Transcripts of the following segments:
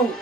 Ouch!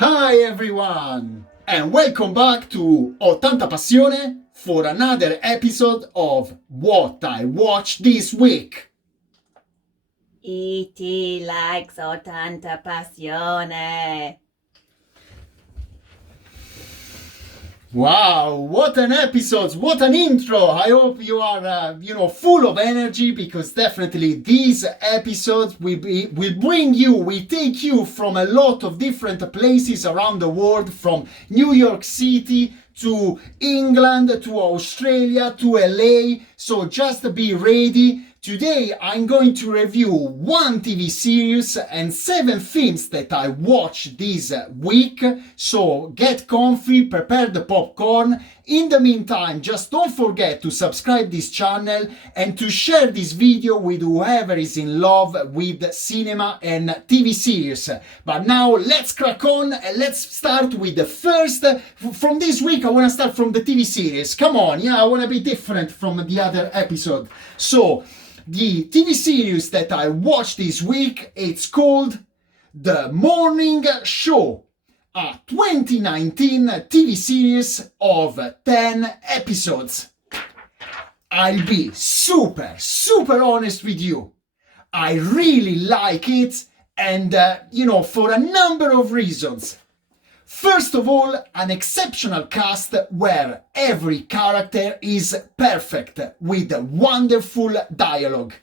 Hi everyone, and welcome back to Ho Tanta Passione for another episode of What I Watched This Week. E.T. likes Ho Tanta Passione. Wow, what an episode, what an intro. I hope you are, full of energy, because definitely these episodes will take you from a lot of different places around the world, from New York City to England to Australia to LA. So just be ready. Today I'm going to review 1 TV series and 7 films that I watched this week. So get comfy, prepare the popcorn. In the meantime, just don't forget to subscribe this channel and to share this video with whoever is in love with cinema and TV series. But now let's crack on and let's start with the first. From this week I want to start from the TV series. Come on, I want to be different from the other episode. So the TV series that I watched this week, it's called The Morning Show, a 2019 TV series of 10 episodes. I'll be super honest with you. I really like it, and for a number of reasons. First of all, an exceptional cast where every character is perfect, with wonderful dialogue.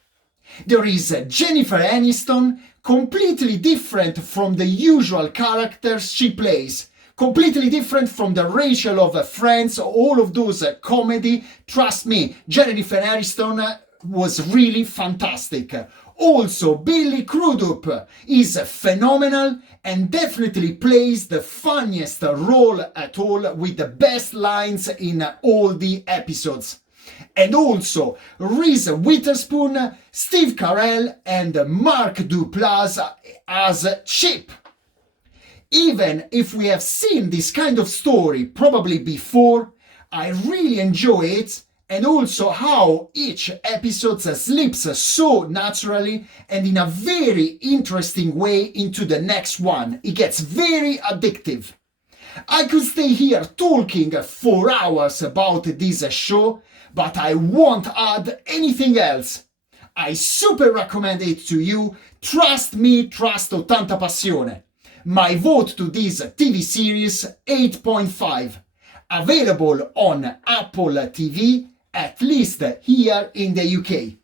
There is Jennifer Aniston, completely different from the usual characters she plays, completely different from the Rachel of Friends, all of those comedy. Trust me, Jennifer Aniston was really fantastic. Also, Billy Crudup is phenomenal and definitely plays the funniest role at all, with the best lines in all the episodes. And also, Reese Witherspoon, Steve Carell and Mark Duplass as Chip. Even if we have seen this kind of story probably before, I really enjoy it. And also how each episode slips so naturally and in a very interesting way into the next one. It gets very addictive. I could stay here talking for hours about this show, but I won't add anything else. I super recommend it to you. Trust me, trust Ho Tanta Passione. My vote to this TV series, 8.5. Available on Apple TV, at least here in the UK.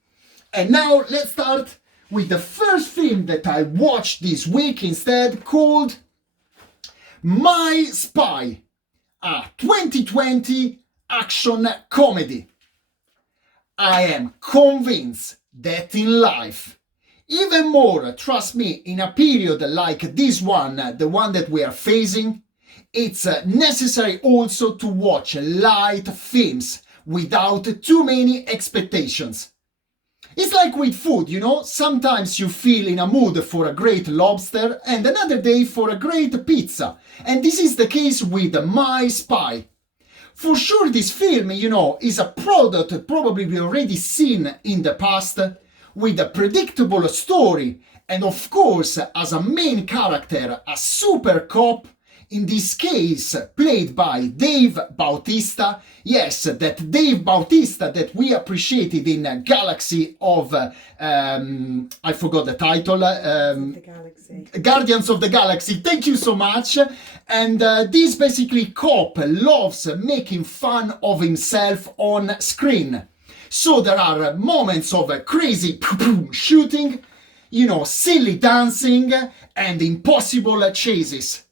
And now let's start with the first film that I watched this week instead, called My Spy, a 2020 action comedy. I am convinced that in life, even more, trust me, in a period like this one, the one that we are facing, it's necessary also to watch light films without too many expectations. It's like with food, sometimes you feel in a mood for a great lobster and another day for a great pizza. And this is the case with My Spy. For sure this film, is a product probably we already seen in the past, with a predictable story and of course as a main character a super cop, in this case played by Dave Bautista. Yes, that Dave Bautista that we appreciated in Galaxy of, I forgot the title. The Galaxy. Guardians of the Galaxy, thank you so much. And this basically cop loves making fun of himself on screen. So there are moments of crazy shooting, silly dancing and impossible chases.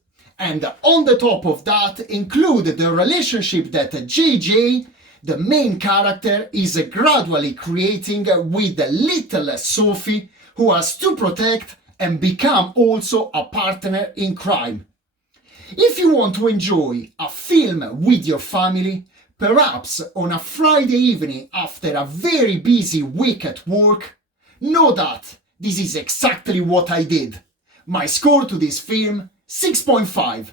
And on the top of that include the relationship that JJ, the main character, is gradually creating with little Sophie, who has to protect and become also a partner in crime. If you want to enjoy a film with your family, perhaps on a Friday evening after a very busy week at work, know that this is exactly what I did. My score to this film, 6.5,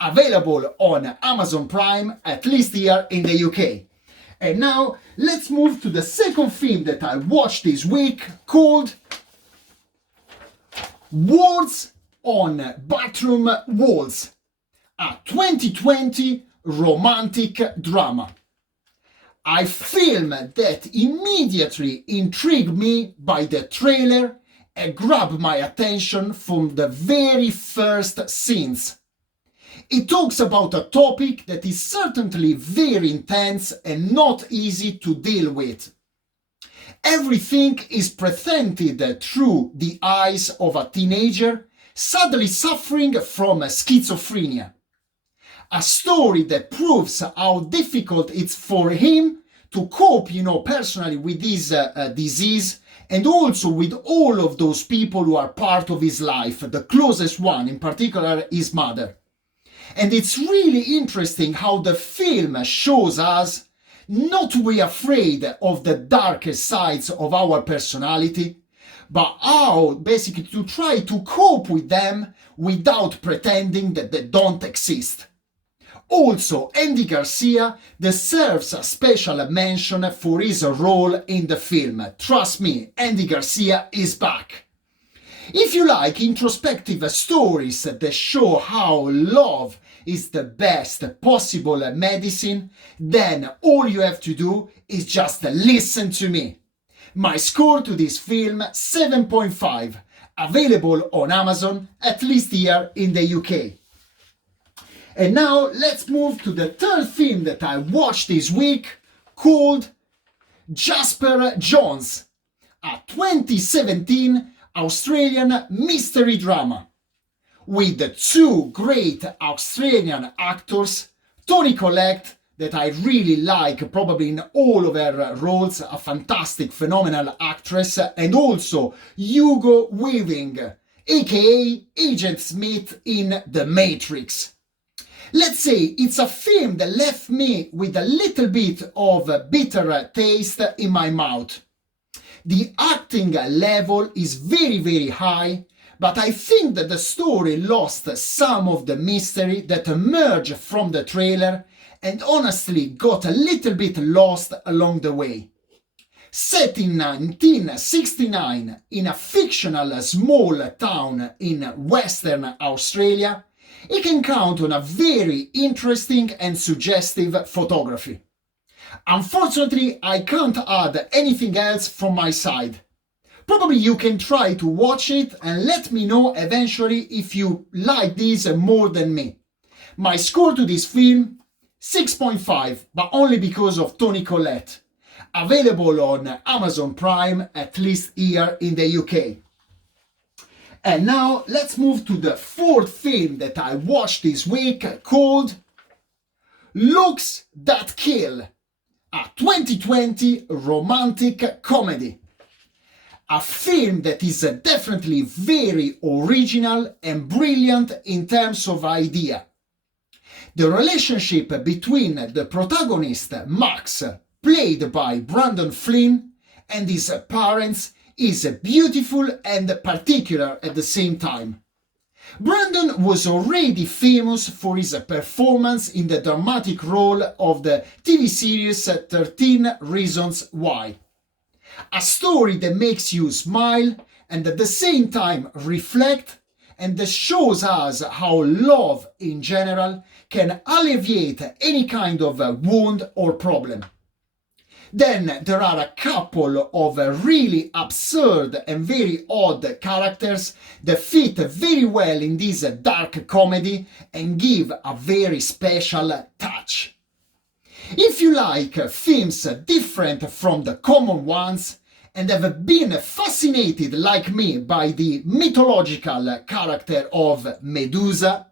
available on Amazon Prime, at least here in the UK. And now let's move to the second film that I watched this week, called Words on Bathroom Walls, a 2020 romantic drama. A film that immediately intrigued me by the trailer and grabbed my attention from the very first scenes. It talks about a topic that is certainly very intense and not easy to deal with. Everything is presented through the eyes of a teenager sadly suffering from schizophrenia. A story that proves how difficult it's for him to cope, personally with this disease, and also with all of those people who are part of his life, the closest one, in particular his mother. And it's really interesting how the film shows us not to be afraid of the darkest sides of our personality, but how basically to try to cope with them without pretending that they don't exist. Also, Andy Garcia deserves a special mention for his role in the film. Trust me, Andy Garcia is back. If you like introspective stories that show how love is the best possible medicine, then all you have to do is just listen to me. My score to this film, 7.5, available on Amazon, at least here in the UK. And now let's move to the third film that I watched this week, called Jasper Jones, a 2017 Australian mystery drama with two great Australian actors, Toni Collette, that I really like probably in all of her roles, a fantastic, phenomenal actress, and also Hugo Weaving, aka Agent Smith in The Matrix. Let's say it's a film that left me with a little bit of a bitter taste in my mouth. The acting level is very, very high, but I think that the story lost some of the mystery that emerged from the trailer and honestly got a little bit lost along the way. Set in 1969 in a fictional small town in Western Australia, it can count on a very interesting and suggestive photography. Unfortunately, I can't add anything else from my side. Probably you can try to watch it and let me know eventually if you like this more than me. My score to this film, 6.5, but only because of Toni Collette. Available on Amazon Prime, at least here in the UK. And now let's move to the fourth film that I watched this week, called Looks That Kill, a 2020 romantic comedy. A film that is definitely very original and brilliant in terms of idea. The relationship between the protagonist, Max, played by Brandon Flynn, and his parents is beautiful and particular at the same time. Brandon was already famous for his performance in the dramatic role of the TV series 13 Reasons Why. A story that makes you smile and at the same time reflect, and that shows us how love in general can alleviate any kind of wound or problem. Then there are a couple of really absurd and very odd characters that fit very well in this dark comedy and give a very special touch. If you like films different from the common ones and have been fascinated like me by the mythological character of Medusa,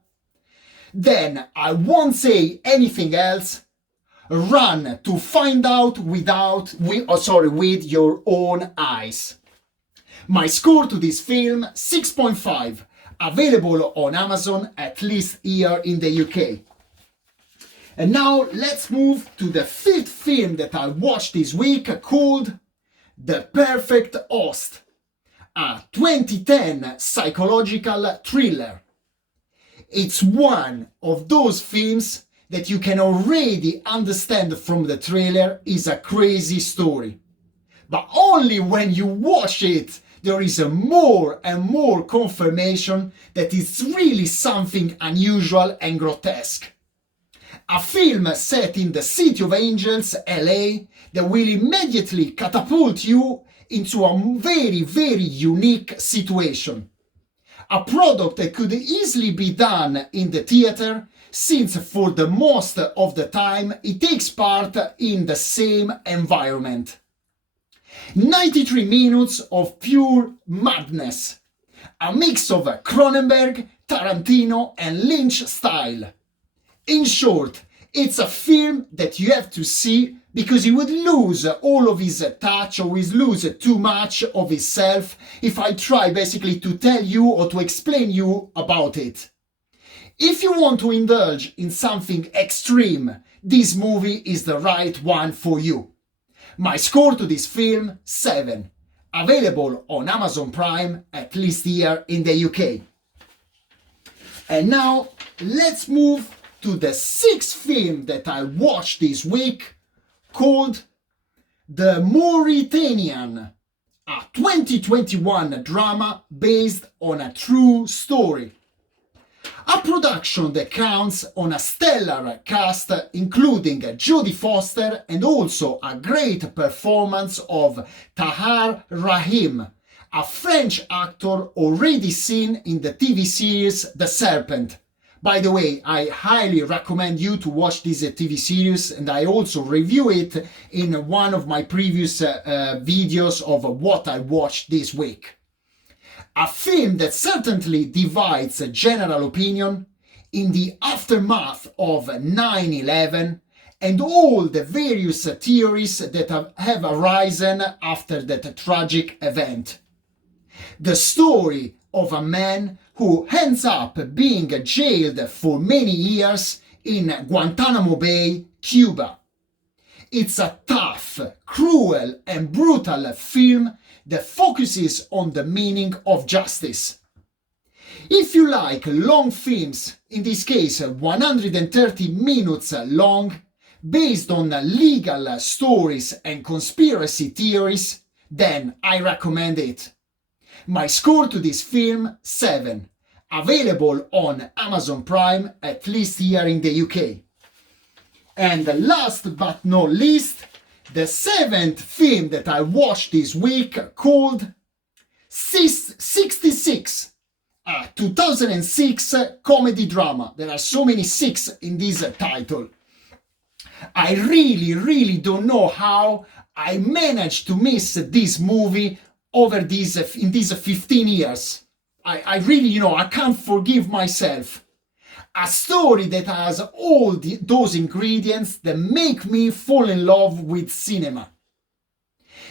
then I won't say anything else. Run to find out with your own eyes. My score to this film, 6.5, available on Amazon, at least here in the UK. And now let's move to the fifth film that I watched this week, called The Perfect Host, a 2010 psychological thriller. It's one of those films that you can already understand from the trailer is a crazy story. But only when you watch it, there is a more and more confirmation that it's really something unusual and grotesque. A film set in the City of Angels, LA, that will immediately catapult you into a very, very unique situation. A product that could easily be done in the theater, since for the most of the time it takes part in the same environment. 93 minutes of pure madness. A mix of Cronenberg, Tarantino and Lynch style. In short, it's a film that you have to see because he would lose all of his touch or he'd lose too much of himself if I try basically to tell you or to explain you about it. If you want to indulge in something extreme, this movie is the right one for you. My score to this film, 7, available on Amazon Prime, at least here in the UK. And now let's move to the sixth film that I watched this week, called The Mauritanian, a 2021 drama based on a true story. A production that counts on a stellar cast including Jodie Foster and also a great performance of Tahar Rahim, a French actor already seen in the TV series The Serpent. By the way, I highly recommend you to watch this TV series, and I also review it in one of my previous videos of what I watched this week. A film that certainly divides general opinion in the aftermath of 9/11 and all the various theories that have arisen after that tragic event. The story of a man who ends up being jailed for many years in Guantanamo Bay, Cuba. It's a tough, cruel and brutal film that focuses on the meaning of justice. If you like long films, in this case 130 minutes long, based on legal stories and conspiracy theories, then I recommend it. My score to this film, 7, available on Amazon Prime, at least here in the UK. And last but not least, the seventh film that I watched this week, called 66, a 2006 comedy drama. There are so many 6 in this title. I really don't know how I managed to miss this movie over in these 15 years. I really, I can't forgive myself. A story that has all those ingredients that make me fall in love with cinema.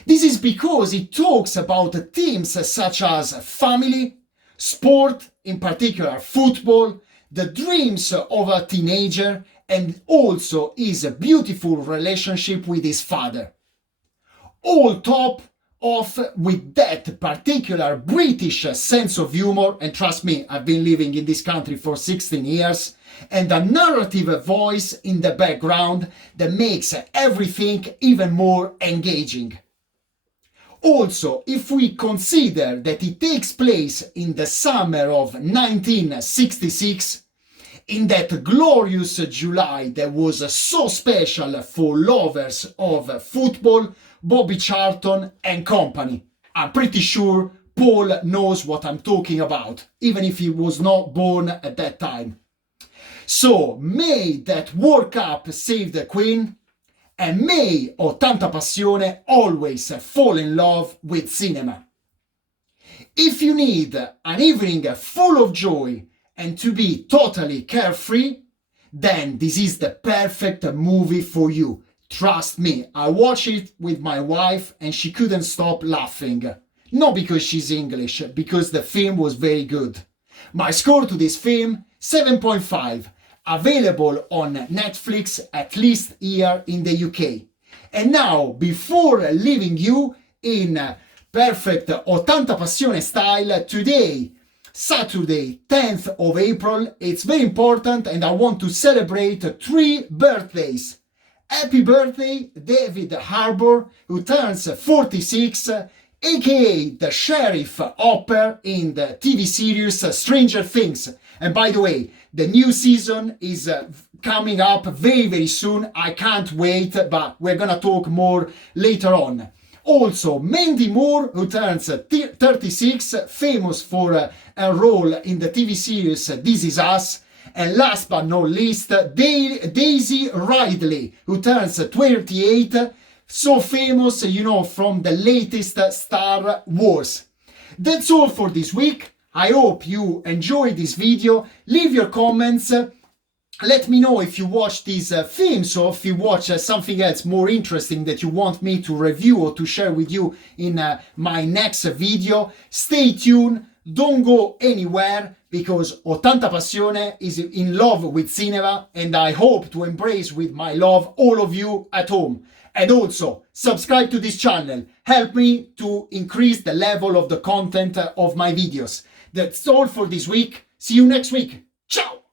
This is because it talks about themes such as family, sport, in particular football, the dreams of a teenager, and also his beautiful relationship with his father. All top off with that particular British sense of humor, and trust me, I've been living in this country for 16 years, and a narrative voice in the background that makes everything even more engaging. Also, if we consider that it takes place in the summer of 1966, in that glorious July that was so special for lovers of football, Bobby Charlton and company. I'm pretty sure Paul knows what I'm talking about, even if he was not born at that time. So, may that World Cup save the Queen, and may Ho Tanta Passione always fall in love with cinema. If you need an evening full of joy and to be totally carefree, then this is the perfect movie for you. Trust me, I watched it with my wife and she couldn't stop laughing. Not because she's English, because the film was very good. My score to this film, 7.5, available on Netflix, at least here in the UK. And now, before leaving you in perfect 80 Passione style, today, Saturday, 10th of April, it's very important and I want to celebrate 3 birthdays. Happy birthday, David Harbour, who turns 46, aka the Sheriff Hopper in the TV series Stranger Things. And by the way, the new season is coming up very, very soon. I can't wait, but we're gonna talk more later on. Also, Mandy Moore, who turns 36, famous for a role in the TV series This Is Us. And last but not least, Daisy Ridley, who turns 28, so famous, you know, from the latest Star Wars. That's all for this week. I hope you enjoyed this video. Leave your comments. Let me know if you watch these films or if you watch something else more interesting that you want me to review or to share with you in my next video. Stay tuned. Don't go anywhere because 80 Passione is in love with cinema and I hope to embrace with my love all of you at home. And also, subscribe to this channel. Help me to increase the level of the content of my videos. That's all for this week. See you next week. Ciao!